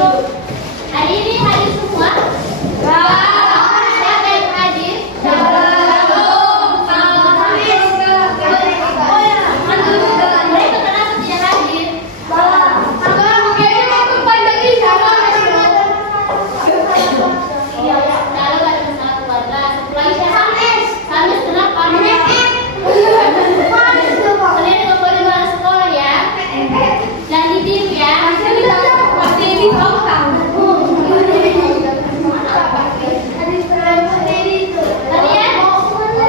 Hadirin hadir semua. Siapa yang hadir? Mereka kenapa tidak hadir? Iya, kalau ada masalah keluarga. Satu lagi siapa? Hamis kenapa? Kalian nggak boleh malas sekolah ya. Jangan tidur ya.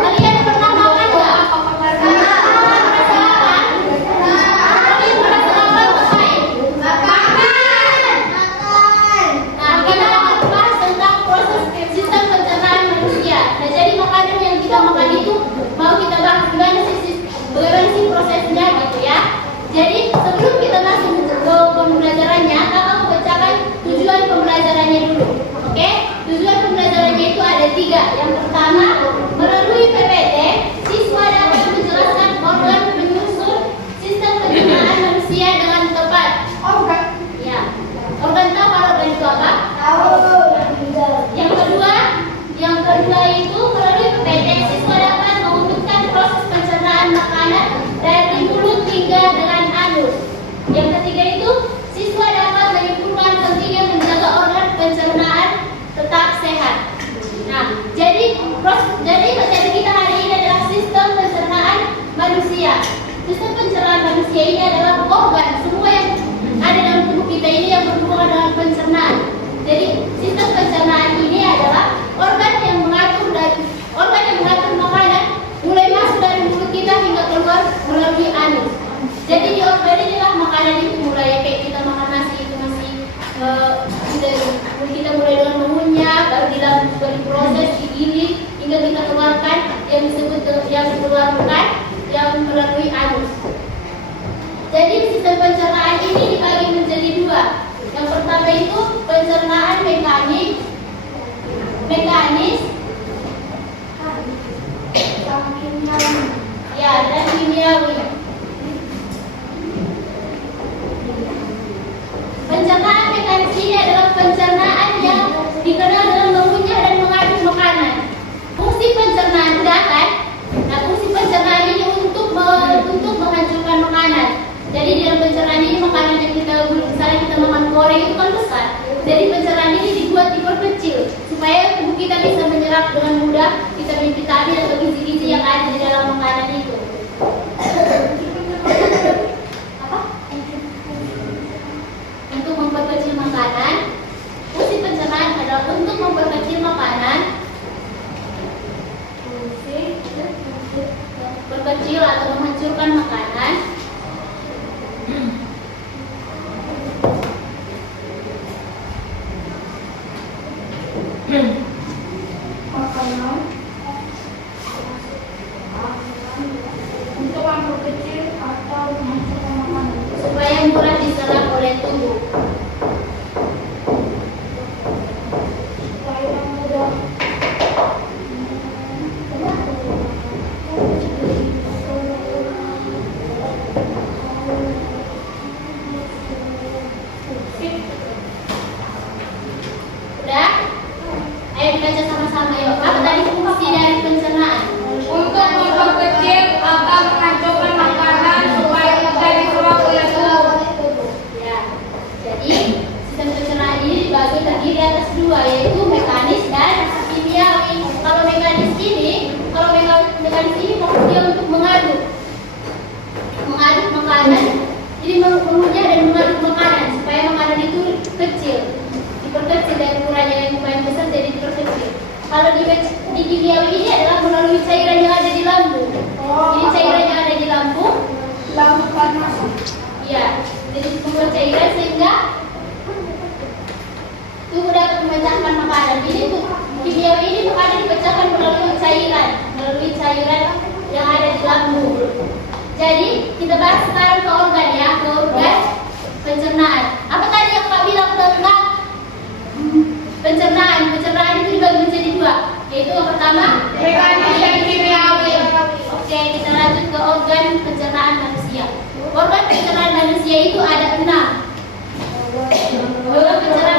Kalian pernah makan nggak? Kalian merasa lapar ngapain? Nah, kita akan bahas tentang proses sistem pencernaan manusia. Nah, jadi makanan yang kita makan itu mau kita bahas bagaimana sih prosesnya gitu ya. Jadi sebelum kita masuk ke pembelajarannya, kakak mau bacakan tujuan pembelajarannya dulu. Oke? Tujuan pembelajarannya itu ada 3. Yang pertama, melalui PPT, siswa dapat menjelaskan organ penyusun sistem pencernaan manusia dengan tepat. Ya. Organ tahu kalau organ itu apa? Yang kedua itu melalui PPT, siswa dapat mengurutkan proses pencernaan makanan dari mulut hingga dengan anus. Yang ketiga itu siswa dapat menyimpulkan pentingnya menjaga organ pencernaan tetap sehat. Nah, jadi materi kita hari ini adalah sistem pencernaan manusia. Sistem pencernaan manusia ini adalah organ semua yang ada dalam tubuh kita ini yang berhubungan dengan pencernaan. Jadi sistem pencernaan ini adalah organ yang mengatur makanan mulai masuk dari mulut kita hingga keluar melalui anus. Jadi di organ inilah makanan itu mulai kayak kita makan nasi itu masih kita mulai dengan mengunyah, baru di dalam juga diproses, digiling hingga kita keluarkan yang dikeluarkan yang melalui anus. Jadi sistem pencernaan ini dibagi menjadi 2. Yang pertama itu pencernaan mekanis ya dan kimiawi. Pencernaan mekanis ini adalah pencernaan yang dikenal dengan mengunyah dan mengaduk makanan. Fungsi pencernaan kan? Nah, fungsi pencernaan ini untuk menghancurkan makanan. Jadi di dalam pencernaan ini makanan yang misalnya kita makan goreng itu kan besar. Jadi pencernaan ini diperkecil supaya tubuh kita bisa menyerap dengan mudah vitamin-vitamin atau gizi-gizi yang ada di dalam makanan itu. Untuk memperkecil makanan, fungsi pencernaan adalah untuk memperkecil makanan, berkecil atau menghancurkan makanan. Untuk memperkecil atau menghancurkan makanan Supaya mudah diserap oleh tubuh. supaya mudah Udah? Ayo dibaca sama-sama yuk. Apa tadi fungsi dari pencernaan? Untuk memperkecil atau menghancurkan makanan supaya mudah diserap oleh tubuh. Ya. Jadi sistem pencernaan ini dibagi terdiri atas 2, yaitu mekanis dan kimiawi. Kalau mekanis ini dia untuk mengaduk makanan. Jadi mengunyah dan mengaduk makanan supaya makanan itu kecil, diperkecil dari ukurannya yang lumayan besar jadi diperkecil. Kalau di kimiawi ini adalah melalui cairan yang ada di lambung. Jadi cairan yang ada di lambung panas. ya, jadi membuat cairan sehingga tubuh dapat memecahkan makanan. Jadi tuh kimiawi ini makanan dipecahkan melalui cairan yang ada di lambung. Jadi kita bahas sekarang ke organ ya, ke organ pencernaan. Apa tadi yang Pak bilang tentang pencernaan? Pencernaan itu dibagi menjadi 2, yaitu yang pertama Mekanis dan kimiawi. Oke, kita lanjut ke organ pencernaan manusia. Organ pencernaan manusia itu ada 6. Organ pencernaan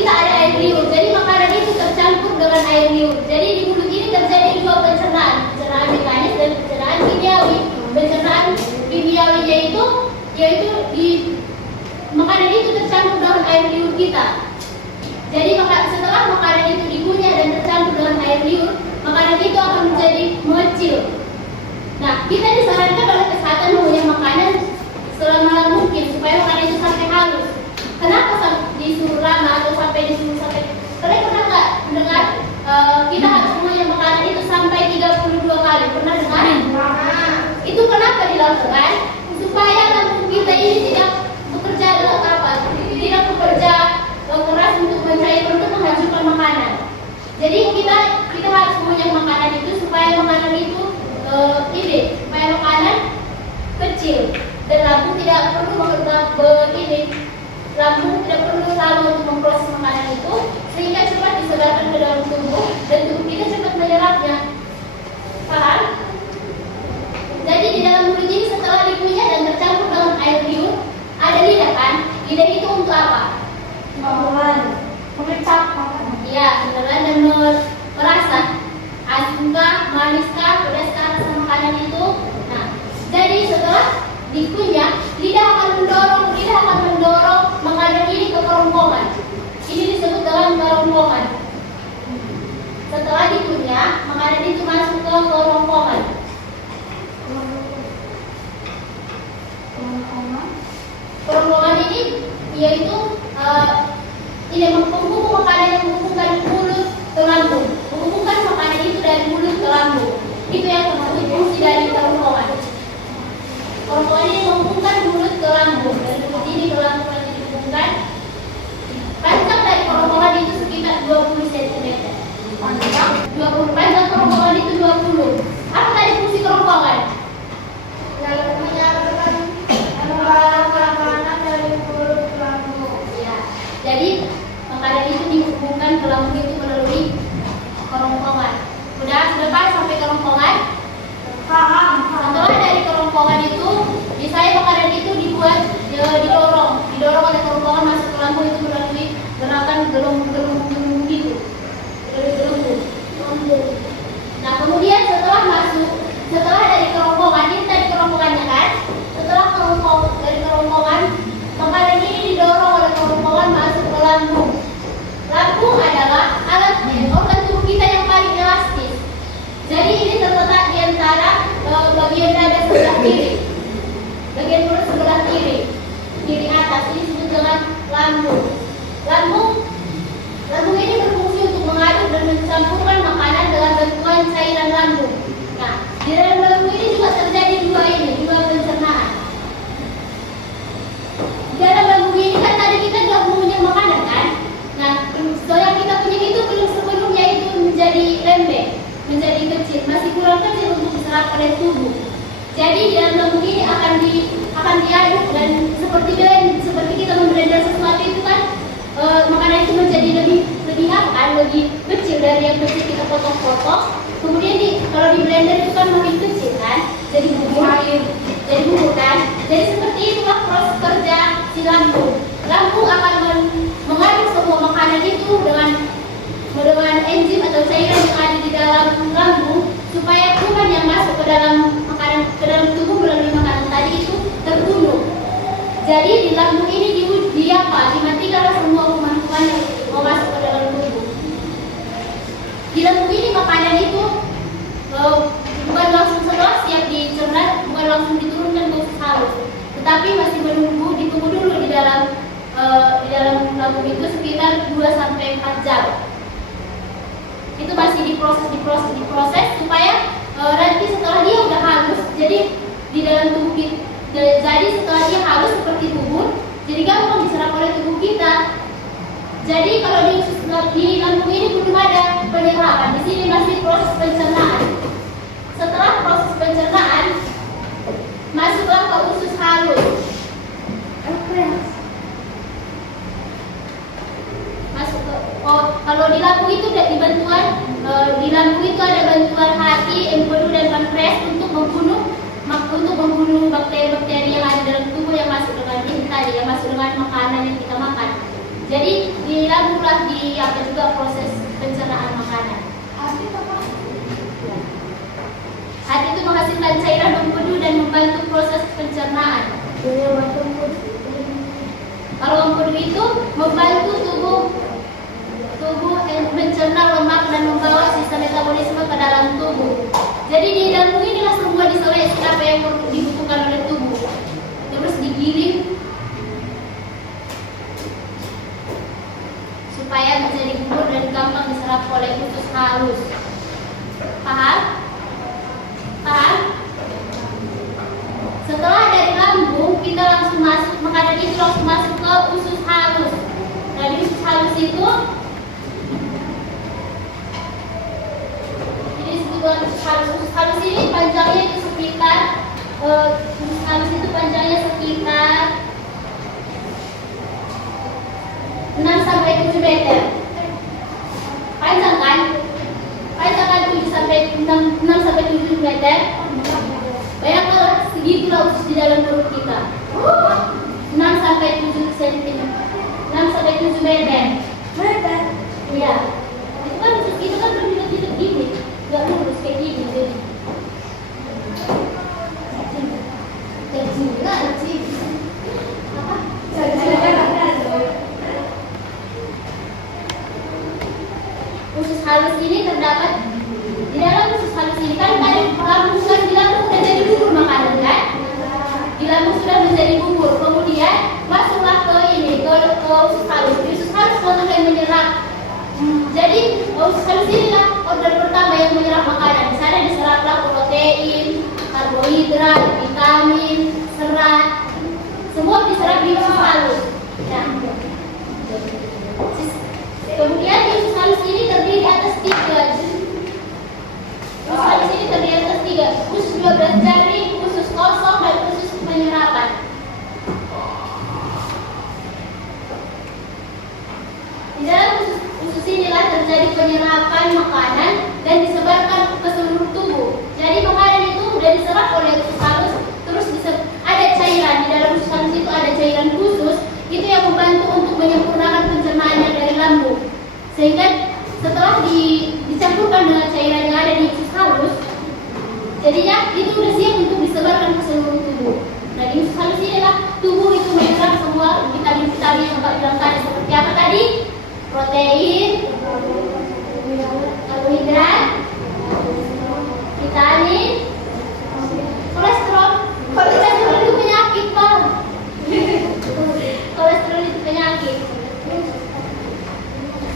kita ada air liur. Jadi makanan itu tercampur dengan air liur. Jadi di mulut ini terjadi dua pencernaan, pencernaan mekanis dan pencernaan kimiawi. Pencernaan kimiawi yaitu di makanan itu tercampur dengan air liur kita. Jadi setelah makanan itu dikunyah dan tercampur dengan air liur, makanan itu akan menjadi mengecil. Nah, kita disarankan oleh kesehatan mengunyah makanan selama mungkin supaya makanan itu sampai halus. Kenapa disuruh lama atau sampai kalian pernah nggak mendengar kita harus mengunyah makanan itu sampai 32 kali? Pernah dengar? Itu kenapa dilakukan? Supaya lambung kita ini tidak bekerja tidak bekerja keras untuk menghancurkan makanan. Jadi kita harus mengunyah makanan itu supaya makanan itu supaya makanan kecil dan lambung tidak perlu lambung tidak perlu lama untuk memproses makanan itu sehingga cepat disebarkan ke dalam tubuh dan tubuh kita cepat menyerapnya. Paham? Jadi di dalam mulut ini setelah dikunyah dan tercampur dengan air liur ada lidah kan? Lidah itu untuk apa? Mengecap makanan. Iya, menelan dan merasa asinkah, maniskah, pedaskah rasa makanan itu. Nah, jadi setelah dikunyah, lidah akan mendorong makanan ini ke kerongkongan. Ini disebut dengan kerongkongan. Setelah dikunyah, makanan itu masuk ke kerongkongan. Kerongkongan ini yaitu ini menghubungkan makanan yang menghubungkan mulut ke lambung. Menghubungkan makanan itu dari mulut ke lambung. Itu yang termasuk fungsi dari kerongkongan. Kerongkongan ini menghubungkan mulut ke lambung. Dari mulut ini ke lambung yang dihubungkan. Panjang dari kerongkongan itu sekitar 20 cm. Panjang kerongkongan itu 20. Apa tadi fungsi kerongkongan? Menyalurkan makanan dari mulut ke lambung. Ya. Jadi makanan itu dihubungkan ke lambung itu melalui kerongkongan. Sudah paham sampai kerongkongan? Paham. Setelah dari kerongkongan itu, misalnya makanan itu didorong oleh kerongkongan masuk ke lambung itu melalui gerakan gelembung gitu, gelembung. Nah kemudian setelah dari kerongkongan ini tadi kerongkongannya kan, setelah dari kerongkongan makanan ini didorong oleh kerongkongan masuk ke lambung. Lambung adalah organ tubuh kita yang paling elastis. Jadi ini terletak di antara bagian dada sebelah kiri, bagian perut sebelah kiri atas. Ini disebut dengan lambung. Lambung ini berfungsi untuk mengaduk dan mencampurkan makanan dengan bantuan cairan lambung. Nah, di dalam lambung ini juga terjadi dua pencernaan. Di dalam lambung ini kan tadi kita sudah mengunyah makanan kan? Nah, yang kita punya itu belum sepenuhnya itu menjadi lembek, menjadi kecil, masih kurang kecil untuk diserap oleh tubuh. Jadi di dalam lambung ini akan diaduk dan seperti kita memblender sesuatu itu kan makanan itu menjadi lebih kecil dari yang kecil kita potong-potong. Kemudian kalau di blender itu kan makin kecil kan, jadi bubur kan. Jadi seperti itulah proses kerja si lambung. Lambung akan mengaduk semua makanan itu dengan enzim atau cairan yang ada di dalam lambung supaya kuman yang masuk ke dalam tubuh melalui makanan tadi itu terbunuh. Jadi di lambung ini dimatikanlah semua kuman-kuman yang mau masuk ke dalam tubuh. Di lambung ini makanan itu bukan langsung setelah siap dicerna, bukan langsung diturunkan ke usus halus, tetapi masih ditunggu dulu di dalam lambung itu sekitar 2-4 jam. Itu masih diproses supaya nanti setelah dia udah halus, jadi di dalam tubuh kita, jadi setelah dia halus seperti bubur, jadi gampang diserap oleh tubuh kita. Jadi kalau di lambung ini belum ada penyerapan, di sini masih proses pencernaan. Setelah proses pencernaan, masuklah ke usus halus. Kalau di lambung itu ada bantuan hati, empedu dan pankreas untuk membunuh bakteri-bakteri yang ada dalam tubuh yang masuk dengan ini tadi, yang masuk dengan makanan yang kita makan. Jadi di lambung telah diatur juga proses pencernaan makanan. Hati itu menghasilkan cairan empedu dan membantu proses pencernaan. Kalau empedu itu membantu tubuh mencerna lemak dan membawa sisa metabolisme ke dalam tubuh. Jadi di lambung inilah semua diseleksi apa yang dibutuhkan oleh tubuh. Terus digiling supaya menjadi bubur dan gampang diserap oleh usus halus. Paham? Paham? Setelah dari lambung kita langsung masuk, makanan itu langsung masuk ke usus halus. Nah di usus halus itu usus halus ini panjangnya itu sekitar usus halus itu panjangnya sekitar 6 sampai 7 meter. Panjang kan? Panjang kan 7 sampai 6 sampai 7 meter. Bayangkan segitulah usus di dalam perut kita. 6 sampai 7 cm. 6 sampai 7 meter. Meter? Iya. Itu kan berhidup gini. Gak lurus kayak gini jadi. Kecil. Apa? Usus halus ini terdapat di dalam usus halus ini kan tadi lambung kan di lambung sudah jadi bubur makanan kan? Di lambung sudah menjadi bubur, kemudian masuklah ke ini ke usus halus. Di usus halus mulai menyerap. Jadi usus halus inilah organ pertama yang menyerap makanan. Di sana diseraplah protein, karbohidrat, vitamin, serat, semua diserap di usus halus. Nah, kemudian di usus halus ini terdiri atas 3. Usus halus ini terdiri atas 3. Usus 12 jari, usus kosong, dan usus penyerapan. Di dalam usus inilah terjadi penyerapan makanan dan disebarkan ke seluruh tubuh. Jadi makanan itu sudah diserap oleh usus halus, terus ada cairan di dalam usus halus itu ada cairan khusus itu yang membantu untuk menyempurnakan pencernaannya dari lambung. Sehingga setelah dicampurkan dengan cairan yang ada di usus halus, jadinya itu sudah siap untuk disebarkan ke seluruh tubuh. Nah di usus halus inilah tubuh itu menyerap semua vitamin-vitamin yang Pak bilang tadi seperti apa tadi? Protein, karbohidrat, vitamin, kolesterol. Kolesterol itu penyakit, Pak. Kolesterol itu penyakit.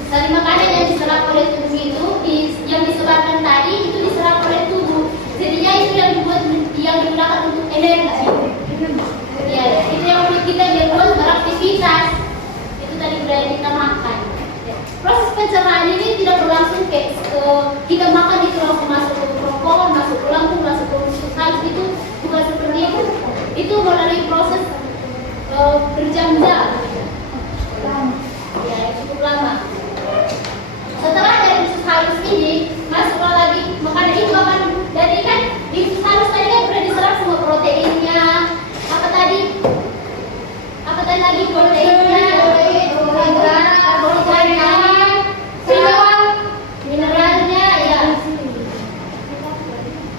Dari makanan yang diserap oleh tubuh itu, yang disebarkan tadi itu diserap oleh tubuh. Jadinya itu yang digunakan untuk energi. Ya, itu yang membuat kita dibuat beraktivitas. Itu tadi budaya kita makan. Proses pencernaan ini tidak berlangsung kayak kita makan itu langsung masuk ke kerongkongan, masuk ke lambung, masuk ke usus halus, itu bukan seperti itu. Itu melalui proses berjam-jam. Ya, cukup lama. Setelah dari usus halus ini masuklah lagi makanan itu akan dari kan di usus halus tadi kan sudah diserap semua proteinnya. Apa tadi lagi proteinnya? Mineralnya ya.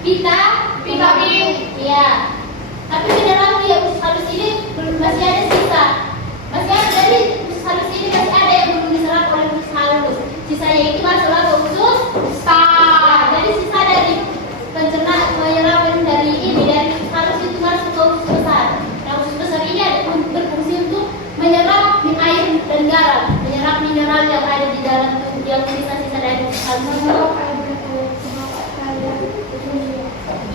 Vitamin. Ya. Tapi mineral di usus halus ini masih ada sisa. Masih ada dari usus halus ini masih ada yang belum diserap oleh usus halus. Sisanya itu masuklah ke usus besar. Jadi sisa dari pencernaan penyerapan dari usus halus itu masuk ke usus besar. Nah usus besar ini berfungsi untuk menyerap air dan garam, menyerap mineral yang ada di dalam tubuh yang sisa-sisa dari usus halus.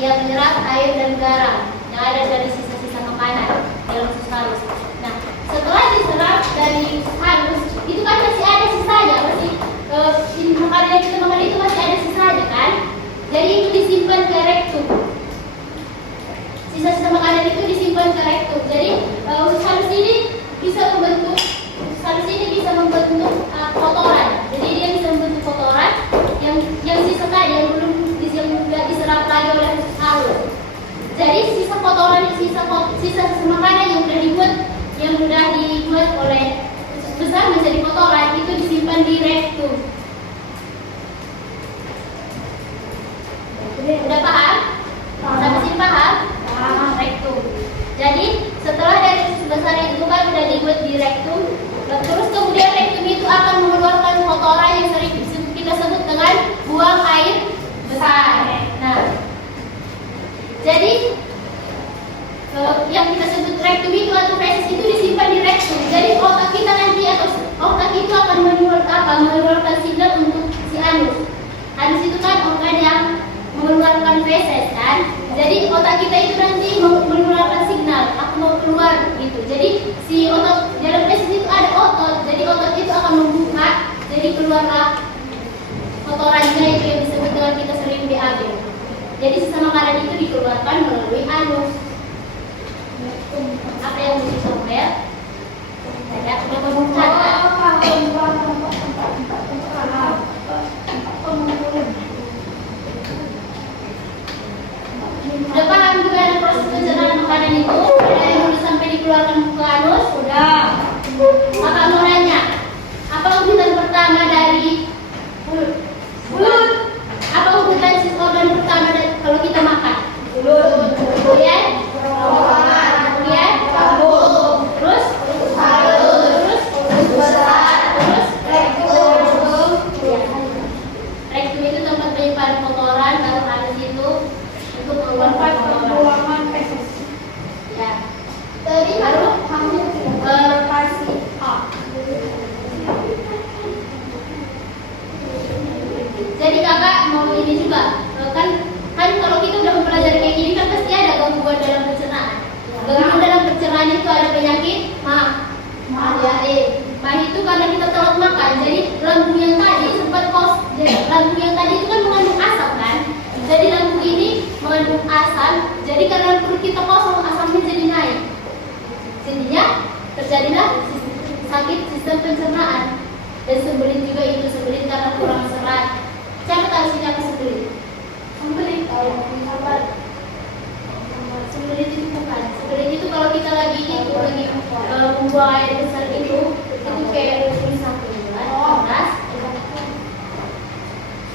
Dia menyerap air dan garam yang ada dari sisa-sisa makanan dalam usus halus. Nah, setelah diserap dari usus halus, itu kan masih ada sisanya, masih makanan yang kita makan itu masih ada sisanya kan? Jadi itu disimpan ke rektum. Sisa-sisa makanan itu disimpan ke rektum. Jadi usus halus ini bisa membentuk kotoran. Jadi dia bisa membentuk kotoran yang sisa tadi yang belum diserap lagi oleh usus halus. Jadi sisa kotoran, sisa makanan yang sudah dibuat oleh usus membesar menjadi kotoran itu disimpan di rektum. Udah paham? Sampai sini paham? Rektum. Jadi setelah dari sebesar itu kan udah dibuat di rektum, terus kemudian rektum itu akan mengeluarkan kotoran yang sering kita sebut dengan buang air besar. Nah, jadi yang kita sebut rektum itu atau feses itu disimpan di rektum. Jadi otak kita nanti atau otak itu akan mengeluarkan signal untuk si anus. Anus itu kan organ yang mengeluarkan feses kan. Jadi otak kita itu nanti mengeluarkan signal aku mau keluar gitu. Jadi si otot dalam feses itu ada otot. Jadi otot itu akan membuka. Jadi keluarlah kotorannya itu yang disebut dengan kita sering BAB. Jadi sisa makanan itu dikeluarkan melalui anus. Apa yang mesti disampaikan? Saya udah membuka. Udah paham gimana proses pencernaan makanan itu? Dari mulut sampai dikeluarkan ke anus? Udah. Maka mau nanya, apa urutan pertama dari mulut? Mulut. Apa urutan organ pertama dari kalau kita makan? Mulut. Kemudian? Kemudian? Lambung. Terus? Terus? Terus? Rektum itu tempat penyimpanan kotoran, baru anus itu untuk mengeluarkan kotoran. Ya. Tadi baru kasih. Jadi kakak mau ini juga kan kalau kita udah mempelajari kayak gini kan pasti ada gangguan dalam pencernaan. Gangguan dalam pencernaan itu ada penyakit diare. Mah itu karena kita telat makan. Jadi lambung yang tadi sempat lambung yang tadi itu kan mengandung asam kan. Jadi lambung ini mengandung asam. Jadi karena perut kita kosong asamnya jadi naik. Jadinya terjadilah sakit sistem pencernaan. Dan sembelit juga itu sembelit karena kurang serat. Siapa tahu sih apa sembelit? Sembelit tahu sembelit itu bukan. Sembelit itu kalau kita lagi membuang air besar itu kayak tulisan keras.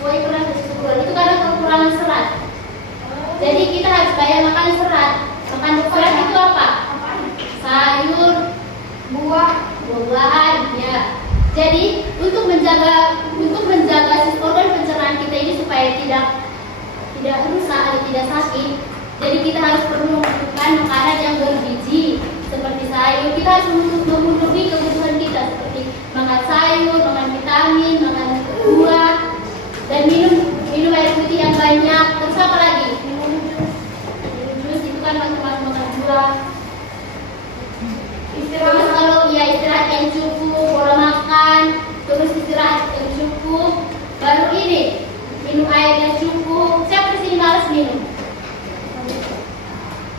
Pokoknya keras itu karena kekurangan serat. Jadi kita harus bayar makan serat. Makan serat itu apa? Sayur, buah-buahan, ya. Jadi untuk menjaga organ pencernaan kita ini supaya tidak rusak atau tidak sakit, jadi kita harus perlu membutuhkan makanan yang bergizi seperti sayur. Kita harus memenuhi kebutuhan kita seperti makan sayur, makan vitamin, makan buah, dan minum air putih yang banyak. Terus apa lagi? Terus itu kan macam-macam makan buah. Terus kalau istirahat yang cukup, pola makan, terus istirahat yang cukup, baru ini minum air yang cukup. Siapa di sini malas minum?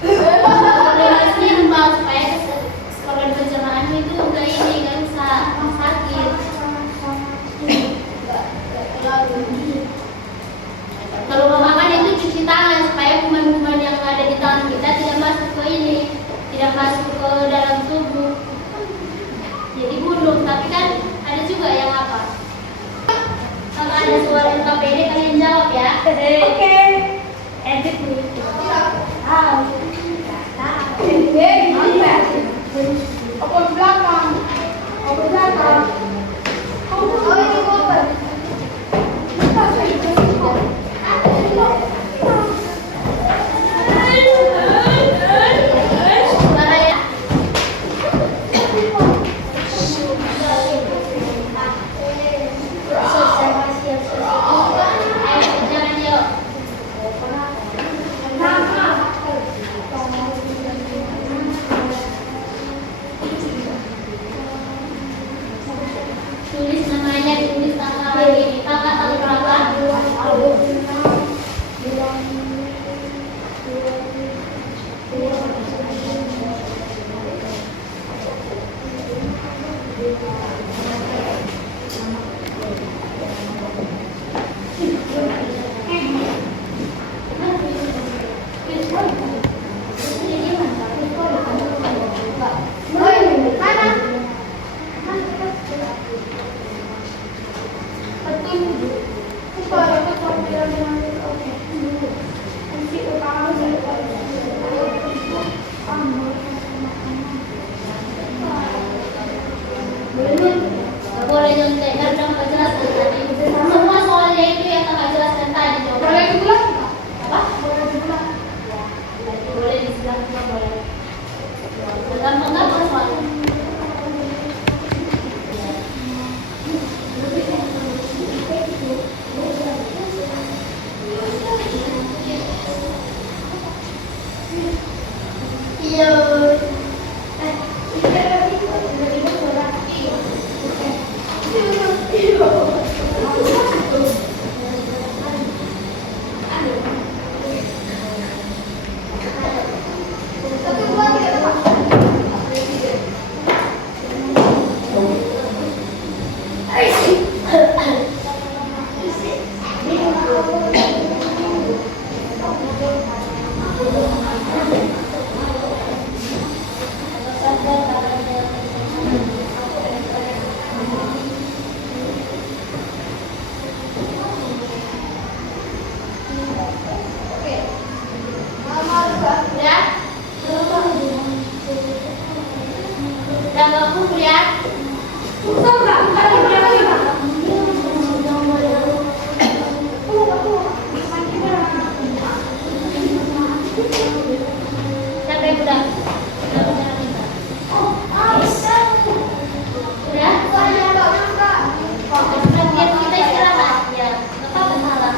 Malas minum bang, supaya organ pencernaan itu nggak bisa sakit. Kalau mau makan itu cuci tangan supaya kuman-kuman yang ada di tangan kita tidak masuk ke ini, tidak masuk ke dalam tubuh. Jadi bunuh, tapi kan ada juga yang apa? Kalau ada suara NKPD kalian jawab ya. Oke. Edit dulu. Apa belakang? Apa belakang? Oh ini apa? Tulis namanya, tulis tanggal lahir, tanggal berapa? Nggak boleh nyontek, karena kakak jelaskan tadi. Semua soalnya itu yang kakak jelaskan tadi. Coba. Boleh diulang? Apa? Boleh di sebelah juga boleh. Gampang-gampang soalnya. Iya. Ya. Udah bagus ya. Susah nggak? Ntar diulang lagi, Pak. Siapa yang udah? Udah? Biar kita istirahat. Ya, nggak apa-apa salah.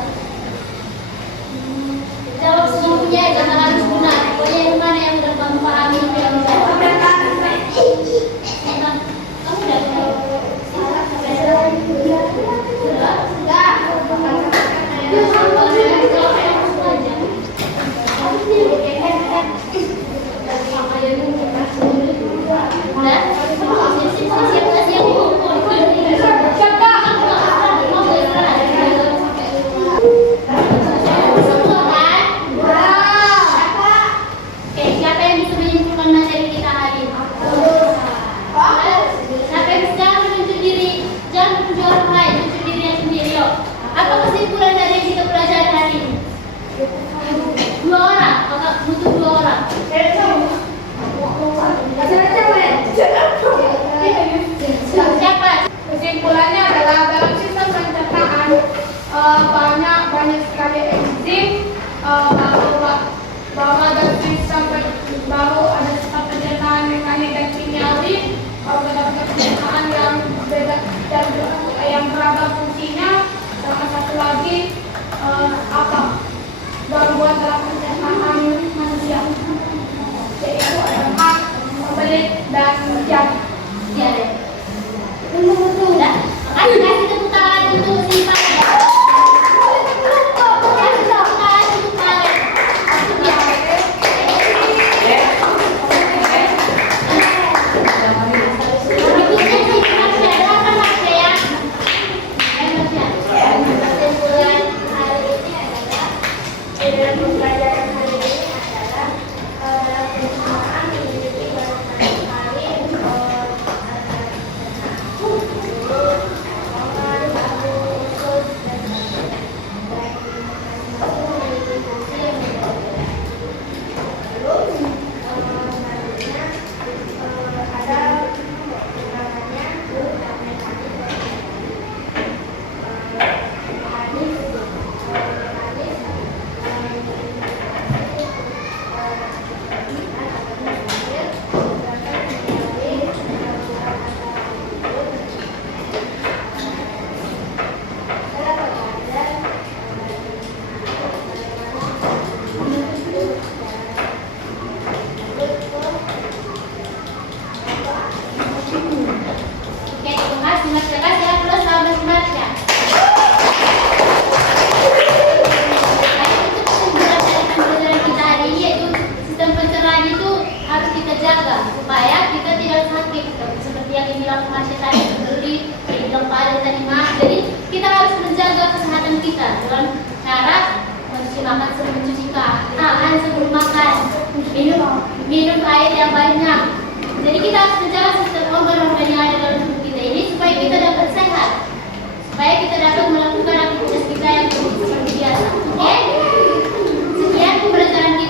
Jawab semuanya, jangan harus benar. Pokoknya yang mana yang udah kamu pahami itu yang jawab. Kamu udah tahu? Siapa yang bisa menyimpulkan materi kita hari ini? Siapa yang bisa menunjuk diri? Jangan menunjuk orang lain, tunjuk dirinya sendiri. Yuk. Apa kesimpulan dari yang kita pelajari hari ini? 2 orang, kakak butuh 2 orang. Siapa? Kesimpulannya adalah dalam sistem pencernaan banyak sekali enzim, bahwa ada sistem pencernaan mekanik dan kimiawi, dalam pencernaan yang beda dan yang beragam fungsinya, sama satu lagi gangguan dalam pencernaan manusia, yaitu ada pembelit dan jari. Iya deh. Udah. Kasih tepuk tangan untuk si Pak. Kasih tepuk tangan untuk Pak. Berikutnya si Marsha. Silakan Marsha ya. Marsha. Kesimpulan hari ini adalah dalam pembelajaran hari ini adalah dalam pencernaan memiliki banyak sekali Oke, terima kasih Marsha. Kasih aplaus sama si Marsha. Itu kesimpulan dari pembelajaran kita hari ini, yaitu sistem pencernaan itu harus kita jaga supaya kita tidak sakit. Seperti yang dibilang Marsha tadi, peduli, yang bilang Pak Adel tadi Mas. Jadi kita harus menjaga kesehatan kita dengan cara mencuci makan sebelum mencuci tangan sebelum makan, minum air yang banyak. Jadi kita harus menjaga sistem organ-organ yang ada dalam tubuh kita ini supaya kita dapat sehat, supaya kita dapat melakukan aktivitas kita yang seperti biasa. Oke? Sekian pembelajaran kita.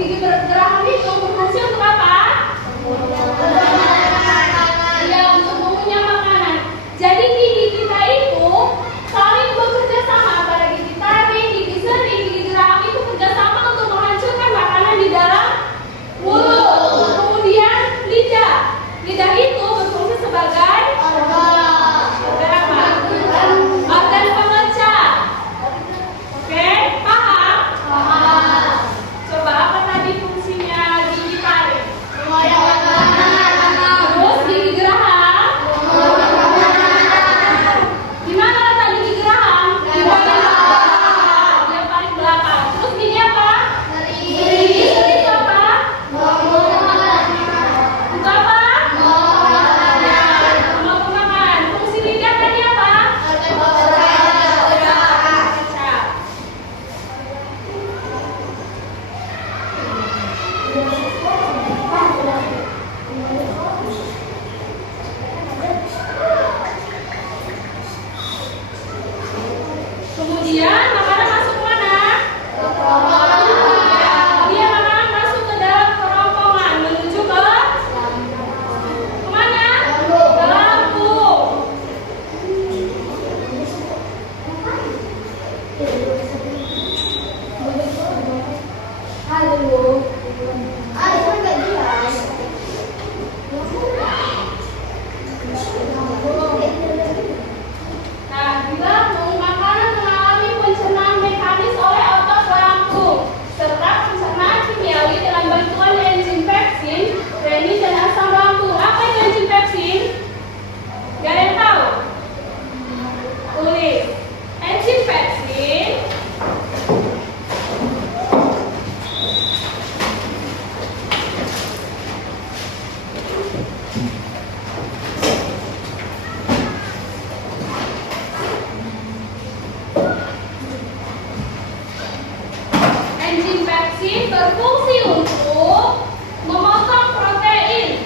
gigi geraham itu berfungsi untuk apa? Ya, untuk mengunyah makanan. Jadi gigi kita itu saling bekerja sama, pada gigi taring, gigi seri, gigi geraham itu kerjasama untuk menghancurkan makanan di dalam mulut. Kemudian lidah. Lidah itu berfungsi sebagai organ apa? Organ pemecah. Oke, paham? Paham. Coba apa tadi fungsinya gigi taring? Mengoyak makanan. Terus gigi geraham? Di mana letak gigi geraham? Di belakang. Dia paling belakang. Terus gigi apa? Gigi seri itu apa? Itu apa? Mau pemakan. Fungsi lidah tadi apa? Pecah. Kemudian makanan masuk ke mana? Kemudian makanan masuk ke dalam kerongkongan menuju ke kemana? Ke lambung. Nah, di lambung makanan mengalami pencernaan mekanis oleh otot lambung serta pencernaan kimiawi dengan bantuan enzim pepsin, renin dan asam lambung. Apa itu enzim pepsin? Gak ada yang tahu? Tulis. Enzim pepsin enzim pepsin berfungsi untuk memotong protein.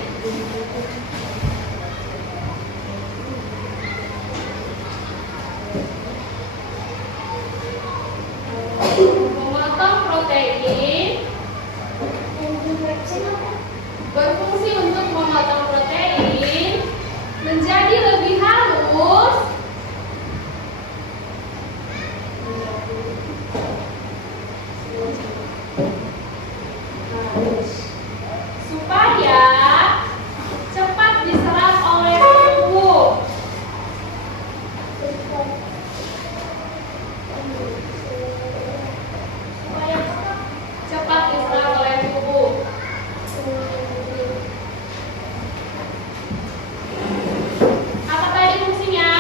Memotong protein berfungsi untuk memotong protein menjadi lebih halus supaya cepat diserap oleh tubuh. Supaya cepat diserap oleh tubuh. Apa tadi fungsinya?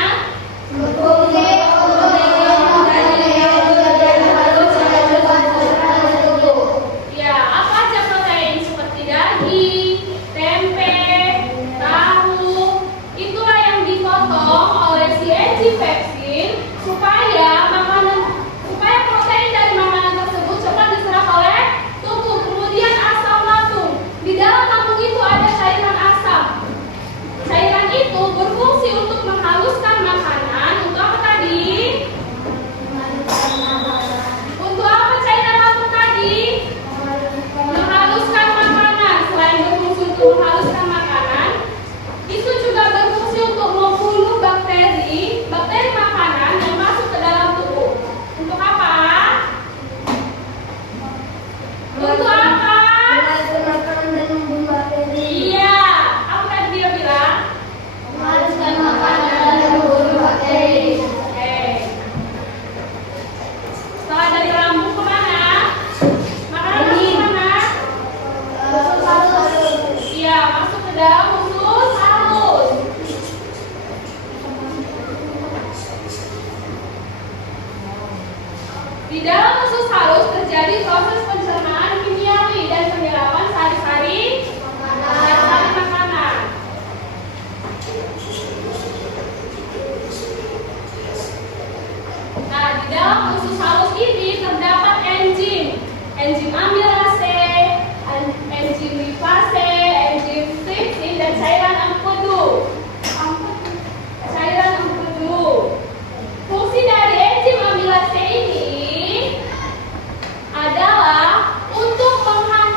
Ya, apa aja protein seperti daging, tempe, tahu, itulah yang dipotong oleh si enzim pepsin supaya protein dari makanan tersebut cepat diserap oleh tubuh. Kemudian asam lambung. Di dalam lambung itu ada cairan asam. Cairan itu berfungsi untuk menghaluskan makanan. Untuk apa tadi? Untuk apa cairan lambung tadi? Menghaluskan makanan. Selain berfungsi untuk menghaluskan makanan, itu juga berfungsi untuk membunuh bakteri makanan yang masuk ke dalam tubuh. Untuk apa? Untuk apa? Iya. Apa tadi dia bilang? Menghaluskan makanan dan membunuh bakteri. Oke. Setelah dari lambung kemana? Makanan masuk kemana? Iya, masuk ke dalam usus halus. Di dalam usus halus terjadi proses pencernaan kimiawi dan penyerapan sari-sari makanan. Nah, di dalam usus halus ini terdapat enzim amilase, enzim lipase, enzim tripsin, dan cairan empedu. Fungsi dari enzim amilase ini adalah untuk menghancurkan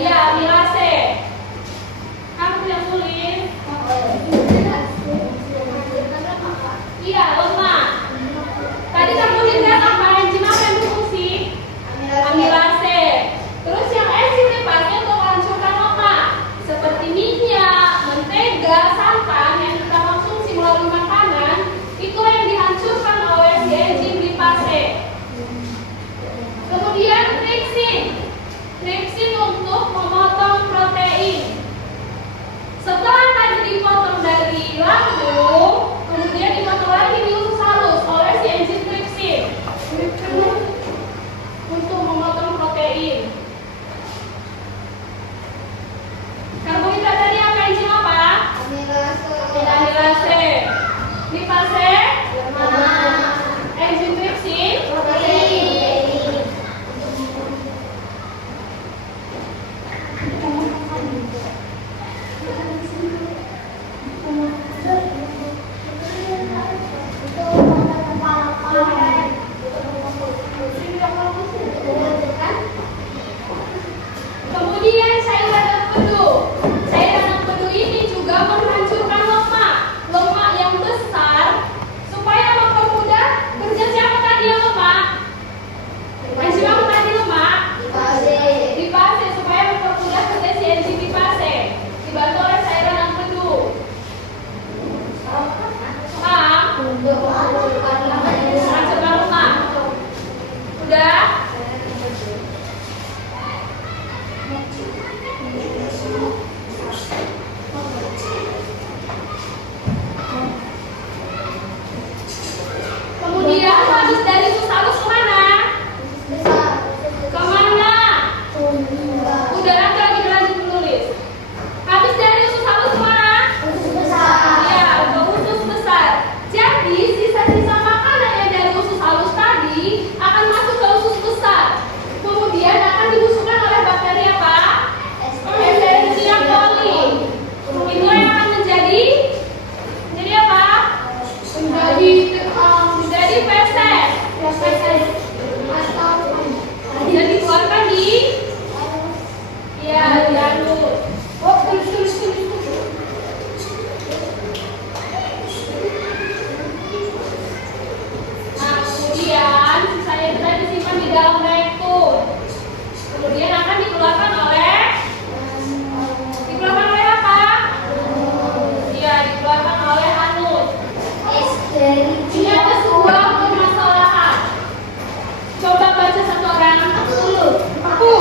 Iya, amilase. Kamu yang tulis. Iya, lemak. Tadi kamu lihat apa enzim apa yang berfungsi? Amilase. Terus yang enzim lipase untuk menghancurkan lemak, seperti minyak, mentega, santan yang kita konsumsi melalui makanan, itu yang dihancurkan oleh si enzim lipase. Kemudian tripsin. Tripsin untuk memotong protein. Setelah tadi dipotong dari lambung, kemudian dipotong lagi di usus halus oleh si enzim tripsin untuk memotong protein. Karbohidrat tadi apa enzim apa? Amilase. Lipase. Enzim tripsin. Kemudian cairan empedu. Cairan empedu ini juga menghancurkan lemak. Lemak yang besar supaya mempermudah kerja siapa tadi yang lemak? Enzim apa tadi lemak? Lipase supaya mempermudah kerja si enzim lipase. Dibantu oleh cairan empedu. Menghancurkan lemak. Udah? Kemudian habis dari usus halus kemana? Kemana? Udah lagi berlanjut menulis. Habis dari usus halus kemana? Ya, ke usus besar. Jadi sisa-sisa makanan yang dari usus halus tadi akan masuk ke usus besar. Kemudian akan dibusukkan oleh bakteri apa? Escherichia coli. Itu yang akan menjadi apa? Menjadi feses. Dan dikeluarkan di anus. Tulis. Nah, kemudian sisanya itu tadi disimpan di dalam rektum. Kemudian akan dikeluarkan oleh apa? Iya, dikeluarkan oleh anus. Ini ada sebuah permasalahan. Coba baca satu orang. Aku.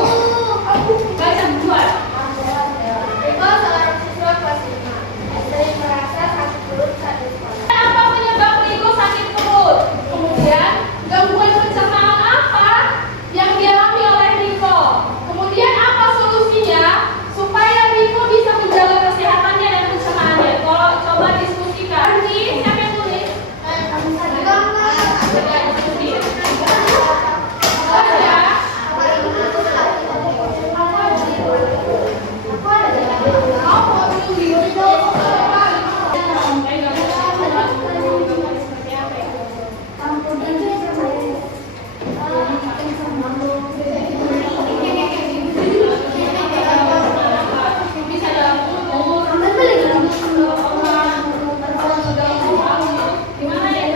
Baca dua. Seorang siswa kelas 5 sering merasa sakit perut saat di sekolah. Apa penyebab Riko sakit perut? Kemudian gangguan pencernaan apa yang dialami oleh Riko? Kemudian apa solusinya supaya Riko bisa menjaga kesehatannya dan pencernaannya? Kalau coba diskusikan. Siapa yang tulis? Gimana ya?